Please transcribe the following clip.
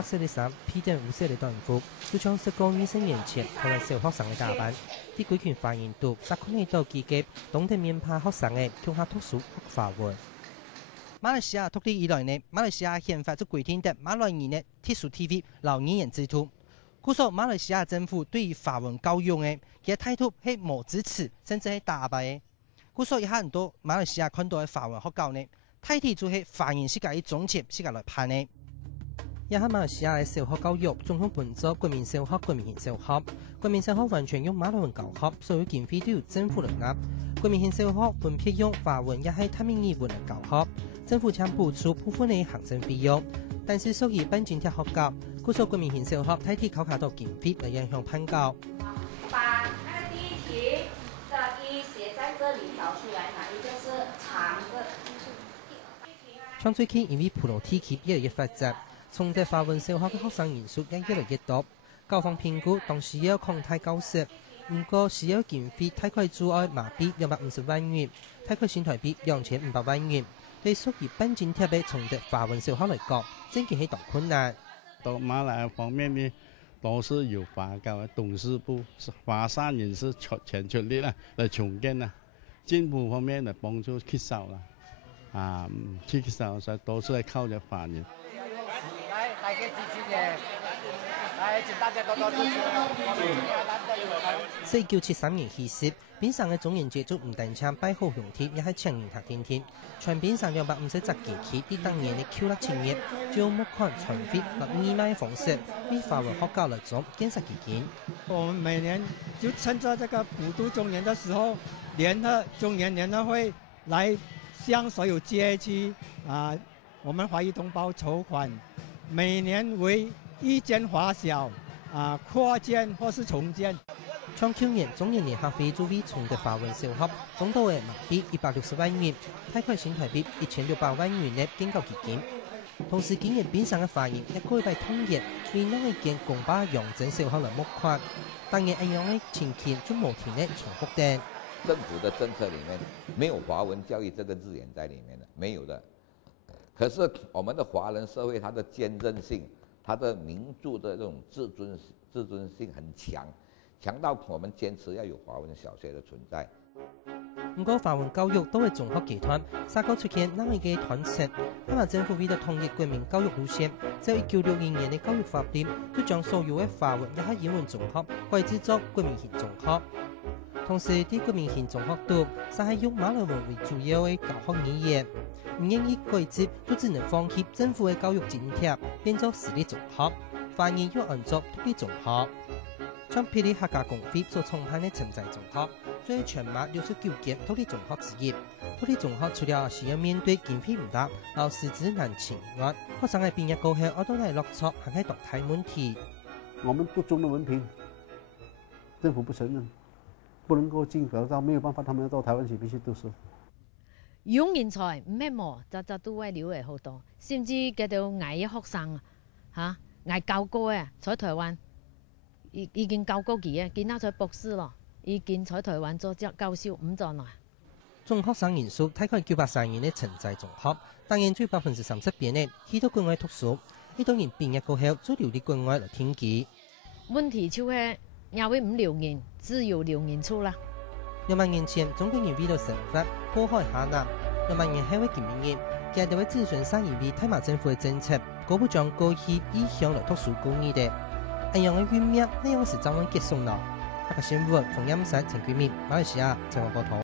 黑色的衫，披件五色的短裤，就像19、20年前台湾小學生的打扮。啲幾群發言度，實看到幾個懂得面派學生嘅向下讀書學法文。馬來西亞獨立以來呢，馬來西亞憲法就規定的馬來語呢特殊地位留語言制度。故所馬來西亞政府對於法文教育嘅嘅態度係無支持，甚至係打敗嘅。故所以很多馬來西亞看到嘅法文學校呢，大體就係發言世界嘅總結世界來判嘅。也喺馬來西亞嘅小學教育總向本作國民小學、國民型小學。國民小學完全用馬來文教學，所有經費都由政府來納。國民型小學分別用法文也係他們語文嚟教學，政府將補助部分嘅行政費用，但是屬於本津貼學校，故所國民型小學大體考到經費嚟影響判教。把那個第一題的一寫在這裡找出來，哪一個是長的？像最近因為普羅地區越來越發展，從的法文小學嘅學生人數也越來越多，校方評估當時要擴大教室，不過需要經費大概阻礙馬幣250萬元，大概新台幣2500萬元，對屬於本津貼嘅從的法文小學來講，真嘅係大困難。到馬來方面呢，都是由法教嘅董事部、法商人士全出力啦，來重建啦。政府方面的幫助缺少啦，缺少所以都是靠着法人。來，大家支持嘅，來，請大家多多支持。1973年起時，邊上嘅總人節就唔單止擺好用貼，也係請人客天天。全邊上250隻機器，啲當年嘅 Q 6青年，就用募款傳費和義賣方式，為法文學校來做建設基金。我們每年就趁着這個普渡中年的時候，中年聯合會來向所有街區我們華裔同胞籌款，每年為一間華小擴建或是重建。像去年總年學費就為從的法文小學總到嘅馬幣160萬元，大概新台幣1600萬元嘅建構基金。同時今年邊上嘅法人也舉辦統一，為那一間公辦陽正小學來募款，當然一樣嘅情形就無停嘅重複的。政府的政策裡面沒有華文教育這個字眼在裡面的，沒有的。可是我們的華人社會，它的堅韌性，它的民族的這種自尊性很強，強到我們堅持要有華文小學的存在。不過法文教育都係綜合集團，沙溝出現那一個團體，因為政府為了統一國民教育路線，在1960年的教育法典就將所有的法文也係英文綜合改制作國民型綜合。同時，啲國民型綜合度就係用馬來文為主要嘅教學語言，唔願意改制就只能放棄政府嘅教育津貼，變作私立綜合，反而要按作獨立綜合。將霹靂客家公會所創辦嘅陳仔綜合，作為全馬69間獨立綜合之一。獨立綜合除了需要面對經費唔大，老師資難請外，學生喺畢業過後，我都係落錯係喺讀大問題。我們讀中的文憑，政府不承認，不能夠進學校，沒有辦法，他們要到台灣去必須讀書。用人才唔係冇，就都會了解好多，甚至嗰度捱嘅學生捱教過嘅，在台灣已經教過幾嘅，見到在博士咯，已經在台灣做教授5年啦。中學生人數大概930人嘅陳仔綜合，當然最30%邊嘅去到國外讀書，呢當然畢業過後再留喺國外來聽記。問題就係也會唔留人，只有留人數啦。2萬年前，中國人為了生活過海下南，2萬年後會建民營，佢哋會自尊山而為太馬政府嘅政策，嗰部將過去意向來讀書公義的，一樣嘅運命，呢樣是早晚結束啦。下個新聞馮陰山、陳桂明，馬來西亞採訪報道。